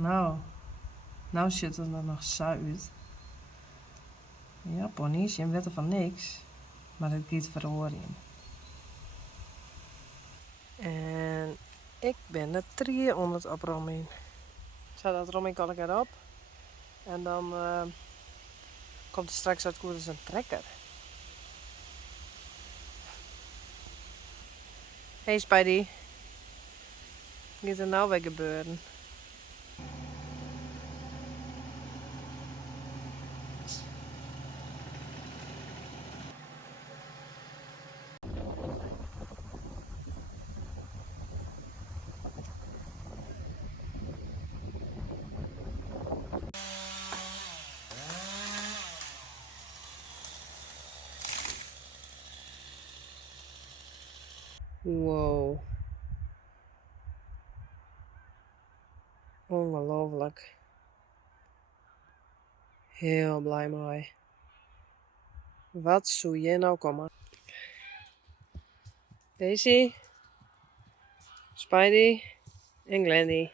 Nou ziet het er nog zo uit. Ja, ponies, je weet er van niks. Maar het gaat verhoren. En ik ben de 300 oprommen. Zo, dat rom ik al lekker op. En dan komt er straks uit koers een trekker. Hey Spidey. Wat gaat er nou weer gebeuren? Wow. Ongelooflijk. Heel blij mee. Wat zou je nou komen? Daisy, Spidey en Glendy.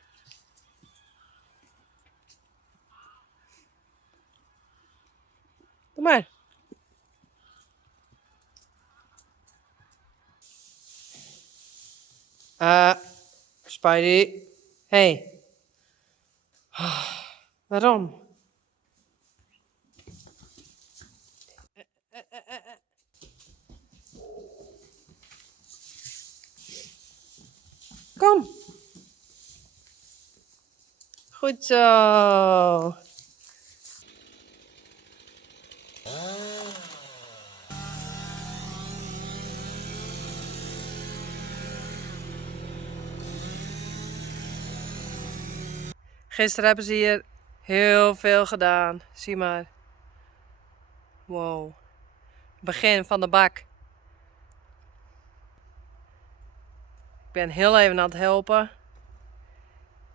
Kom maar. Spidey. Hey. Waarom? Kom. Goed zo. Gisteren hebben ze hier heel veel gedaan. Zie maar. Wow. Begin van de bak. Ik ben heel even aan het helpen.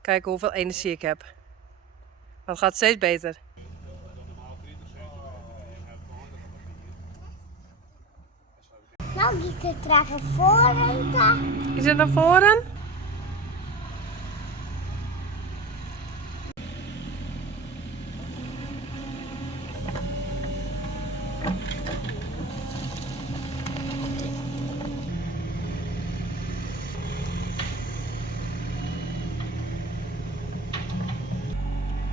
Kijken hoeveel energie ik heb. Maar het gaat steeds beter. Nou, die te trekken voren. Is het naar voren?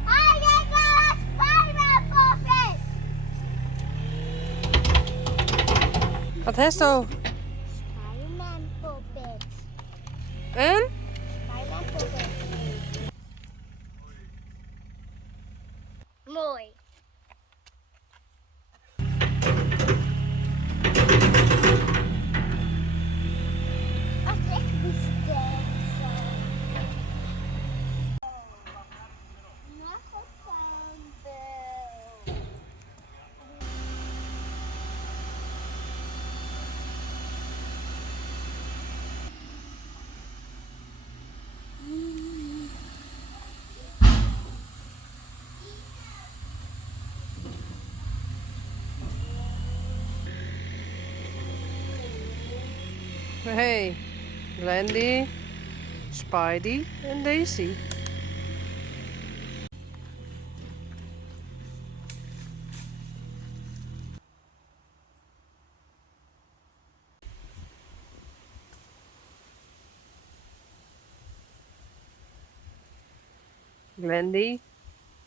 Hij heeft wel een Spider-Man poppet. Wat heeft zo? Spider-Man poppet. En? Spider-Man poppet. Mooi. Als ik bestel zo. Nog een fountain. Hey, Glendy, Spidey en Daisy. Glendy,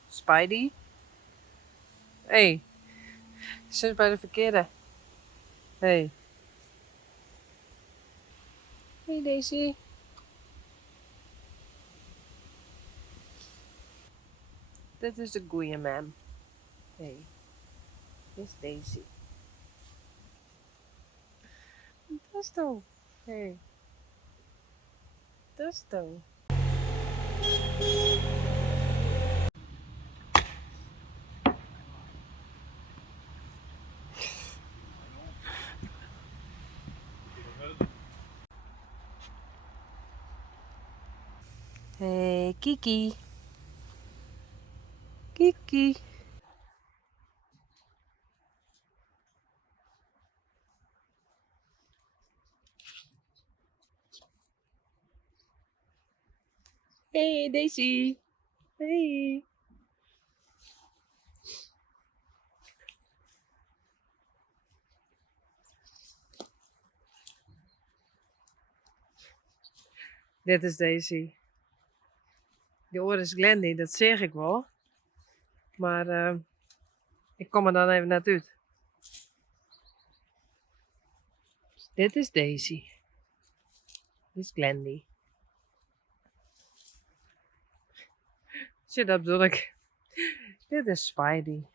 Spidey. Hey, je zit bij de verkeerde. Hey. Hey Daisy. Dit is de goeie man. Hey, dit is Daisy. Dat is toch. Hey. Dat is toch. Hey, Kiki. Kiki. Hey, Daisy. Hey. Dit is Daisy. Die oor is Glendy, dat zeg ik wel. Maar ik kom er dan even net uit. Dit is Daisy. Dit is Glendy. Zie, dat bedoel ik. Dit is Spidey.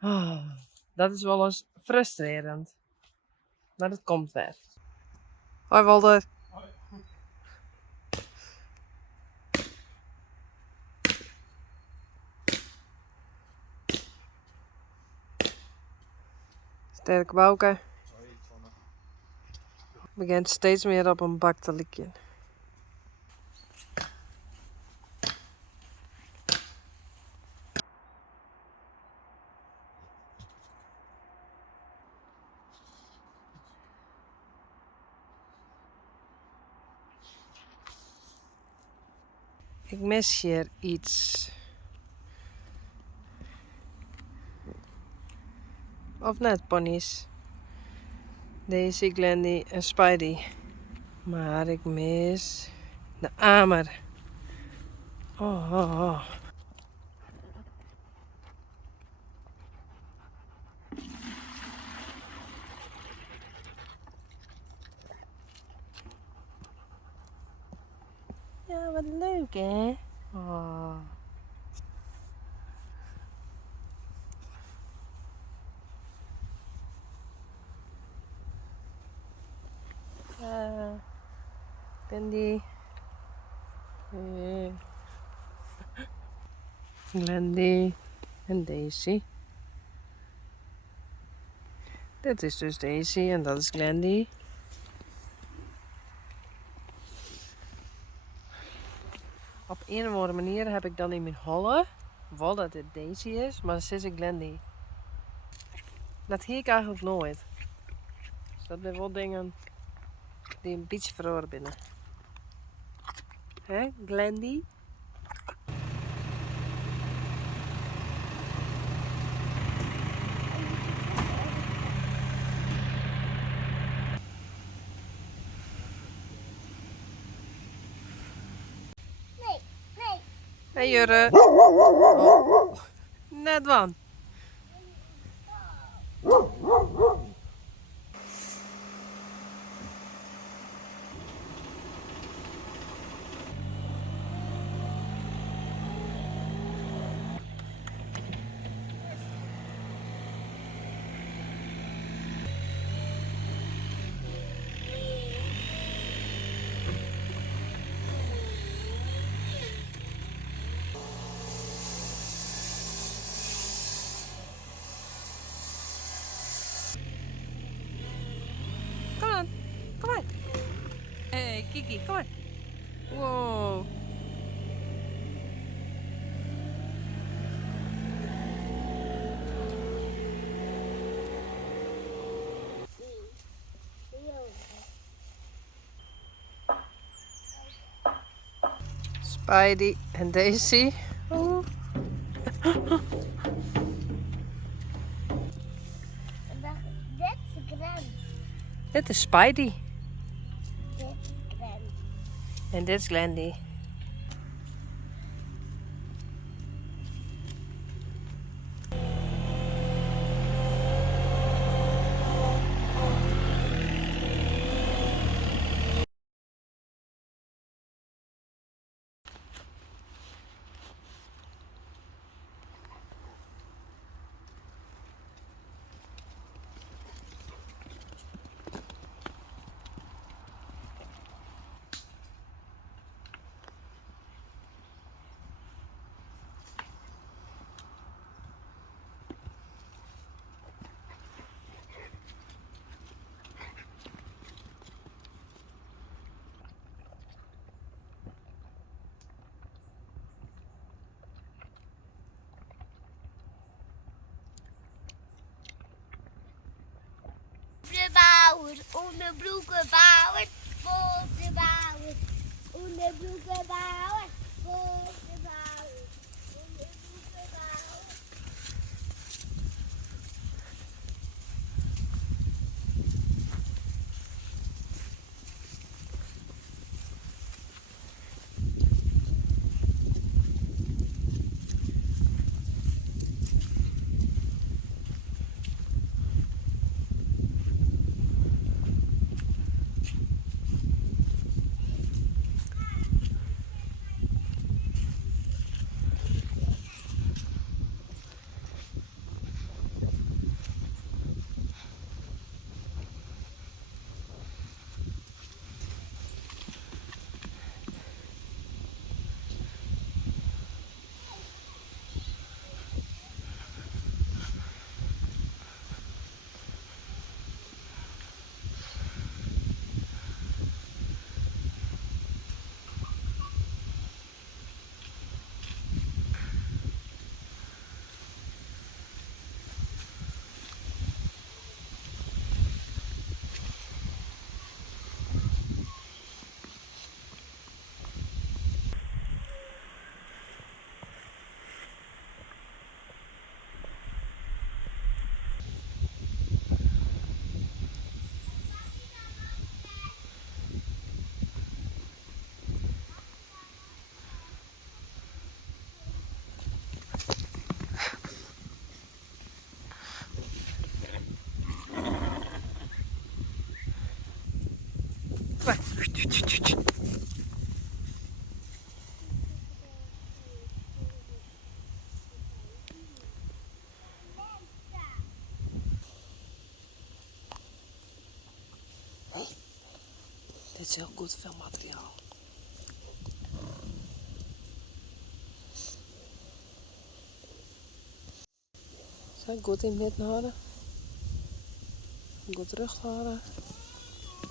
Oh, dat is wel eens frustrerend. Maar dat komt weer. Hoi Walter. Sterke bouken. Begint steeds meer op een bak te likken. Ik mis hier iets. Of net, ponies. Daisy, Glendy en Spidey. Maar ik mis de amer. Oh, oh, oh. Ja, wat leuk hè? Oh. Glendy. Glendy en Daisy. Dit is dus Daisy en dat is Glendy. Op een of andere manier heb ik dan in mijn holle, wel dat dit Daisy is, maar dan is ik Glendy. Dat zie ik eigenlijk nooit. Dus dat zijn wel dingen die een beetje verloren binnen. Hè, Glendy? Nee, nee. Hey Jurre. Oh, net van. Kom aan, kom maar. Hey Kiki, kom maar. Wow. Spidey en Daisy. Oh. Dit is Grant. Dit is Spidey. Dit is Grant. En dit is Glendy. Onderbroeken bouwen, voor de bouwen. Onderbroeken bouwen, voor maar. Dit is heel goed filmmateriaal. Zo, goed in het midden houden. Goed terug houden.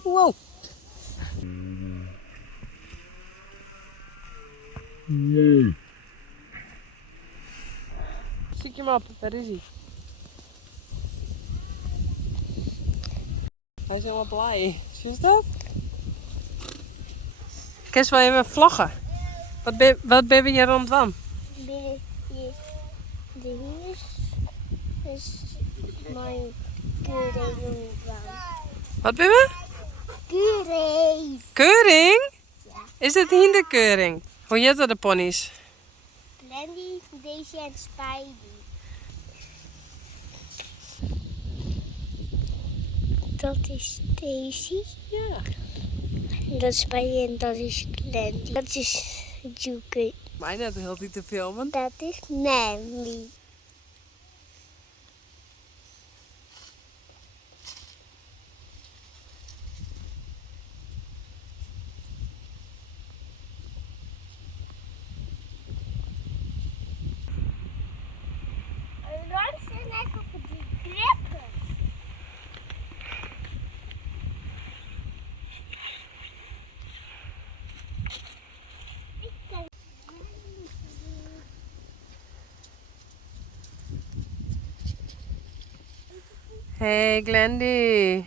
Wow! Nee. Zie je hem op, waar is hij? Hij is helemaal blij. Zie je dat? Kijk wel even vloggen. Wat ben je rondom? De huis is mijn keuring van. Wat ben we? Keuring! Keuring? Ja. Is dit hinderkeuring? Hoe heet dat de ponies? Blendy, Daisy en Spidey. Dat is Daisy. Ja. Dat is Spidey en dat is Blendy. Dat is Juke. Mij net heel niet te filmen. Dat is Nanny. Ron zit net op die krippen. Hey Glendy.